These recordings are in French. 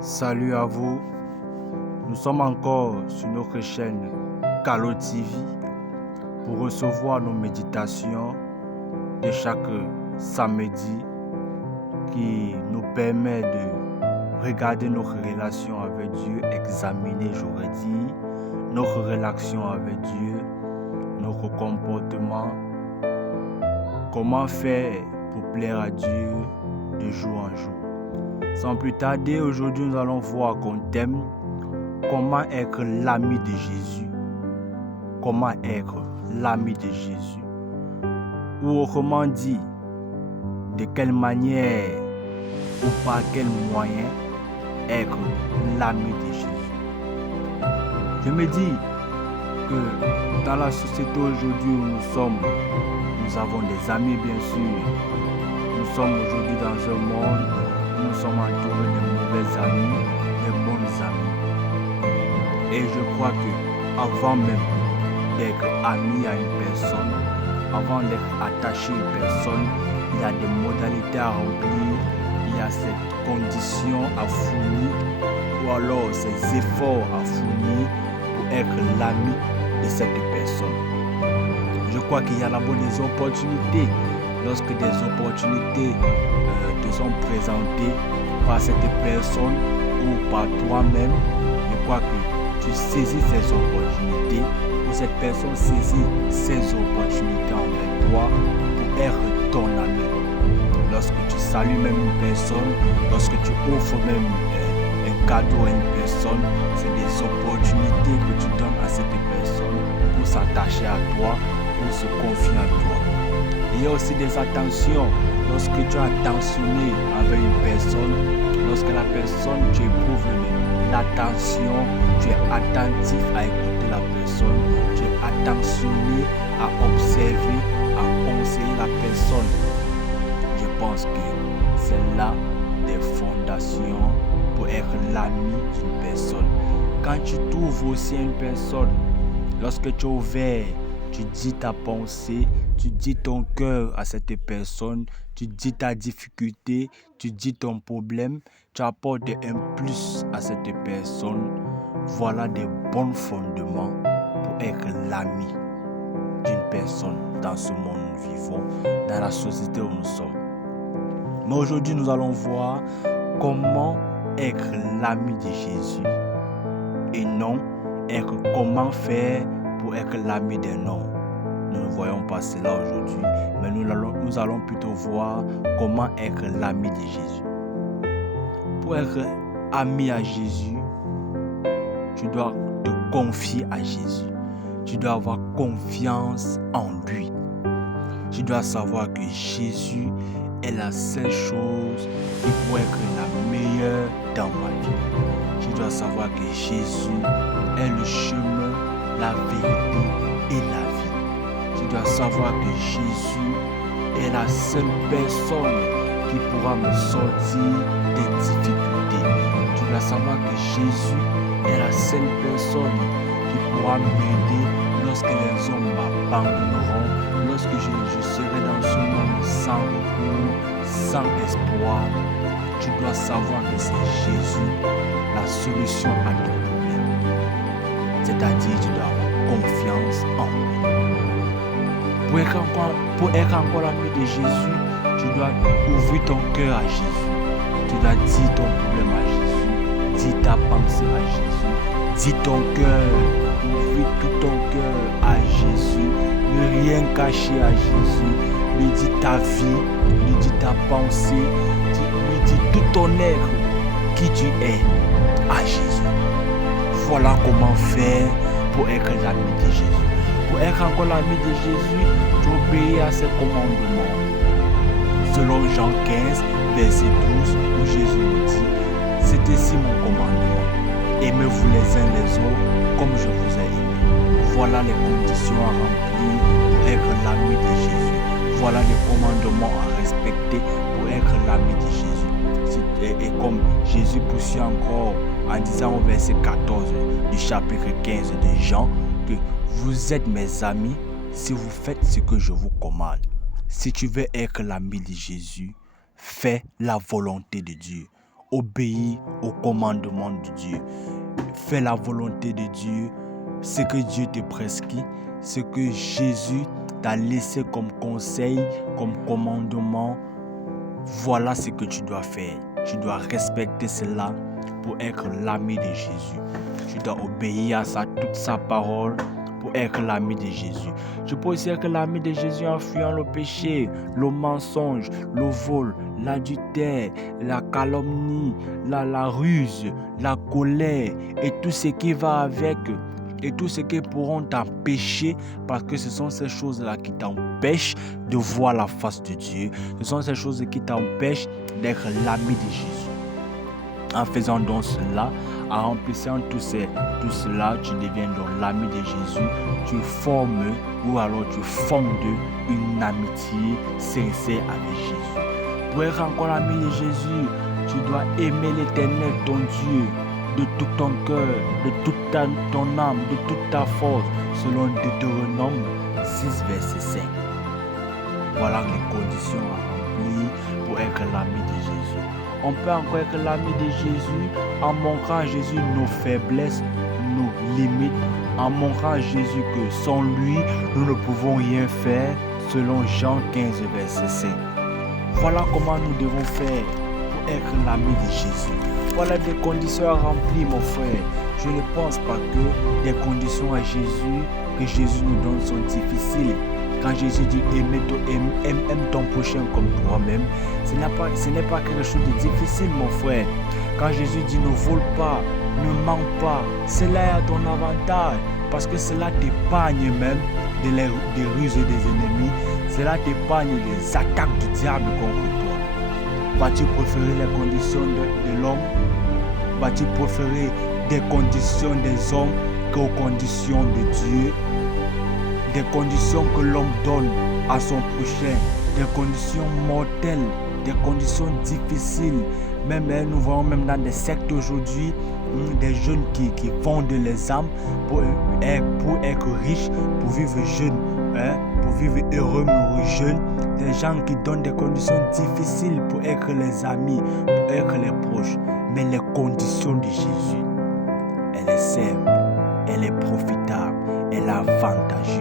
Salut à vous, nous sommes encore sur notre chaîne Calo TV pour recevoir nos méditations de chaque samedi qui nous permet de regarder notre relation avec Dieu, examiner, j'aurais dit, notre relation avec Dieu, notre comportement, comment faire pour plaire à Dieu de jour en jour. Sans plus tarder, aujourd'hui nous allons voir comme thème comment être l'ami de Jésus. Comment être l'ami de Jésus. Ou autrement dit, de quelle manière ou par quel moyen être l'ami de Jésus. Je me dis que dans la société aujourd'hui où nous avons des amis bien sûr. Nous sommes aujourd'hui dans un monde où nous sommes entourés de mauvais amis, de bons amis. Et je crois que avant même d'être ami à une personne, avant d'être attaché à une personne, il y a des modalités à remplir, il y a ces conditions à fournir ou alors ces efforts à fournir pour être l'ami de cette personne. Je crois qu'il y a d'abord des opportunités. Lorsque des opportunités te sont présentées par cette personne ou par toi-même, je crois que tu saisis ces opportunités ou cette personne saisit ces opportunités envers toi pour être ton ami. Lorsque tu salues même une personne, lorsque tu offres même un cadeau à une personne, c'est des opportunités que tu donnes à cette personne pour s'attacher à toi, pour se confier à toi. Il y a aussi des attentions. Lorsque tu es attentionné avec une personne, lorsque la personne, tu éprouves l'attention, tu es attentif à écouter la personne, tu es attentionné à observer, à conseiller la personne. Je pense que c'est là des fondations pour être l'ami d'une personne. Quand tu t'ouvres aussi à une personne, lorsque tu es ouvert, tu dis ta pensée, tu dis ton cœur à cette personne, tu dis ta difficulté, tu dis ton problème, tu apportes un plus à cette personne. Voilà des bons fondements pour être l'ami d'une personne dans ce monde où nous vivons, dans la société où nous sommes. Mais aujourd'hui, nous allons voir comment être l'ami de Jésus et non comment faire pour être l'ami d'un homme. Nous ne voyons pas cela aujourd'hui, mais nous allons plutôt voir comment être l'ami de Jésus. Pour être ami à Jésus, tu dois te confier à Jésus. Tu dois avoir confiance en lui. Tu dois savoir que Jésus est la seule chose qui pourrait être la meilleure dans ma vie. Tu dois savoir que Jésus est le chemin, la vérité et la vie. Tu dois savoir que Jésus est la seule personne qui pourra me sortir des difficultés. Tu dois savoir que Jésus est la seule personne qui pourra m'aider lorsque les hommes m'abandonneront, lorsque je serai dans ce monde sans recours, sans espoir. Tu dois savoir que c'est Jésus la solution à ton problème. C'est-à-dire tu dois avoir confiance en lui. Pour être encore l'ami de Jésus, tu dois ouvrir ton cœur à Jésus. Tu dois dire ton problème à Jésus. Dis ta pensée à Jésus. Dis ton cœur. Ouvrir tout ton cœur à Jésus. Ne rien cacher à Jésus. Lui dis ta vie. Lui dis ta pensée. Lui dis tout ton être qui tu es à Jésus. Voilà comment faire pour être l'ami de Jésus. Pour être encore l'ami de Jésus, tu obéis à ses commandements. Selon Jean 15, verset 12, où Jésus nous dit, c'est ici mon commandement. Aimez-vous les uns les autres comme je vous ai aimé. Voilà les conditions à remplir pour être l'ami de Jésus. Voilà les commandements à respecter pour être l'ami de Jésus. Et comme Jésus poursuit encore en disant au verset 14 du chapitre 15 de Jean, que vous êtes mes amis si vous faites ce que je vous commande. Si tu veux être l'ami de Jésus, fais la volonté de Dieu. obéis au commandement de Dieu. Fais la volonté de Dieu, ce que Dieu te prescrit, ce que Jésus t'a laissé comme conseil, comme commandement. Voilà ce que tu dois faire. Tu dois respecter cela pour être l'ami de Jésus. Tu dois obéir à toute sa parole pour être l'ami de Jésus. Tu peux aussi être l'ami de Jésus en fuyant le péché, le mensonge, le vol, l'adultère, la calomnie, la ruse, la colère et tout ce qui va avec. Et tout ce qui pourront t'empêcher, parce que ce sont ces choses-là qui t'empêchent de voir la face de Dieu. Ce sont ces choses qui t'empêchent d'être l'ami de Jésus. En faisant donc cela, en remplissant tout cela, tu deviens donc l'ami de Jésus. Tu formes ou alors tu fondes une amitié sincère avec Jésus. Pour être encore l'ami de Jésus, tu dois aimer l'Éternel, ton Dieu, de tout ton cœur, de toute ton âme, de toute ta force, selon Deutéronome 6, verset 5. Voilà les conditions à remplir pour être l'ami de Jésus. On peut encore être l'ami de Jésus en montrant à Jésus nos faiblesses, nos limites, en montrant à Jésus que sans lui, nous ne pouvons rien faire, selon Jean 15, verset 5. Voilà comment nous devons faire pour être l'ami de Jésus. Voilà des conditions à remplir, mon frère. Je ne pense pas que des conditions à Jésus, que Jésus nous donne, sont difficiles. Quand Jésus dit aime ton prochain comme toi-même, ce n'est pas quelque chose de difficile, mon frère. Quand Jésus dit ne vole pas, ne mens pas, cela est à ton avantage, parce que cela t'épargne même des ruses des ennemis, cela t'épargne des attaques du diable contre toi. Vas-tu préférer les conditions de l'homme? Vas-tu préférer des conditions des hommes qu'aux conditions de Dieu? Des conditions que l'homme donne à son prochain, des conditions mortelles, des conditions difficiles. Même nous voyons même dans des sectes aujourd'hui, des jeunes qui vendent les âmes pour être riches, pour vivre jeune, pour vivre heureux, mais jeune. Des gens qui donnent des conditions difficiles pour être les amis, pour être les proches. Mais les conditions de Jésus, elle est simple, elle est profitable, elle est avantageuse.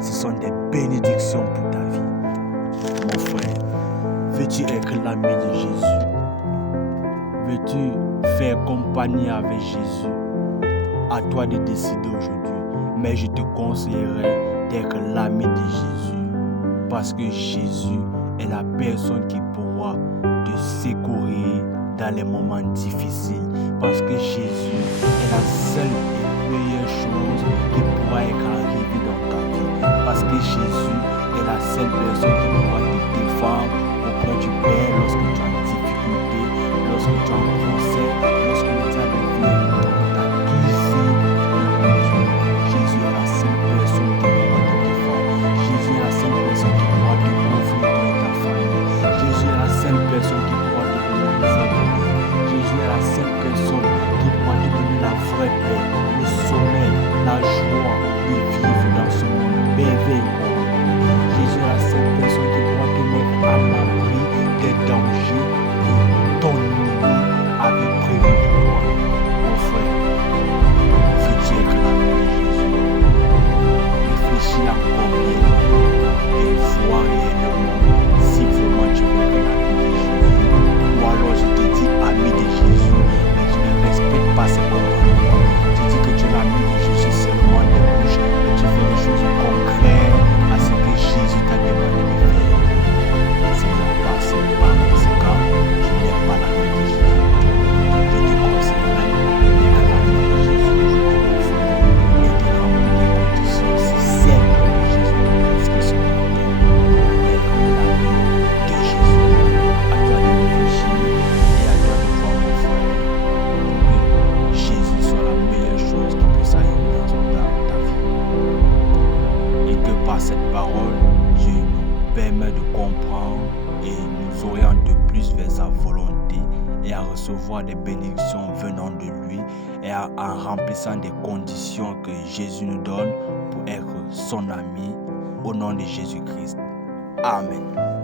Ce sont des bénédictions pour ta vie. Mon frère, veux-tu être l'ami de Jésus? Veux-tu faire compagnie avec Jésus? À toi de décider aujourd'hui. Mais je te conseillerais d'être l'ami de Jésus. Parce que Jésus est la personne qui pourra te secourir dans les moments difficiles. Parce que Jésus est la seule et meilleure chose qui pourra être arrivée dans ta vie. Parce que Jésus est la seule personne qui pourra te défendre auprès du Père lorsque tu es en difficulté, lorsque tu es en procès, lorsque le diable vient t'accuser. Jésus est la seule personne qui pourra te défendre. Jésus est la seule personne qui pourra te couvrir dans ta famille. Jésus est la seule personne qui pourra te donner les amis. Jésus est la seule personne qui pourra te donner la vraie paix, le sommeil, la joie de vivre dans ce monde merveilleux. Jésus est la seule personne qui pourra te mettre à l'abri des dangers que ton ennemi avait prévu pour toi. Mon frère, veux-tu être l'ami de Jésus? Réfléchis encore bien et vois réellement si vraiment tu veux être l'ami de Jésus. Ou alors je te dis ami de Jésus, mais tu ne respectes pas ses commandements. Tu dis que tu es l'ami de Jésus seulement de bouche, mais tu fais des choses concrètes à ce que Jésus t'a demandé de faire. Ce n'est pas conséquent, tu n'es pas l'ami de Jésus. Je te conseillerais d'être l'ami de Jésus et de remplir les conditions si simples que Jésus te prescrit ce matin. Être l'ami de Jésus. À toi de réfléchir et à toi de voir, mon frère, que Jésus soit la meilleure chose qui puisse arriver dans ta vie. Et que par cette parole, Dieu nous permet de comprendre et nous oriente de plus vers sa volonté et à recevoir des bénédictions venant de lui et en remplissant des conditions que Jésus nous donne pour être son ami au nom de Jésus-Christ. Amen.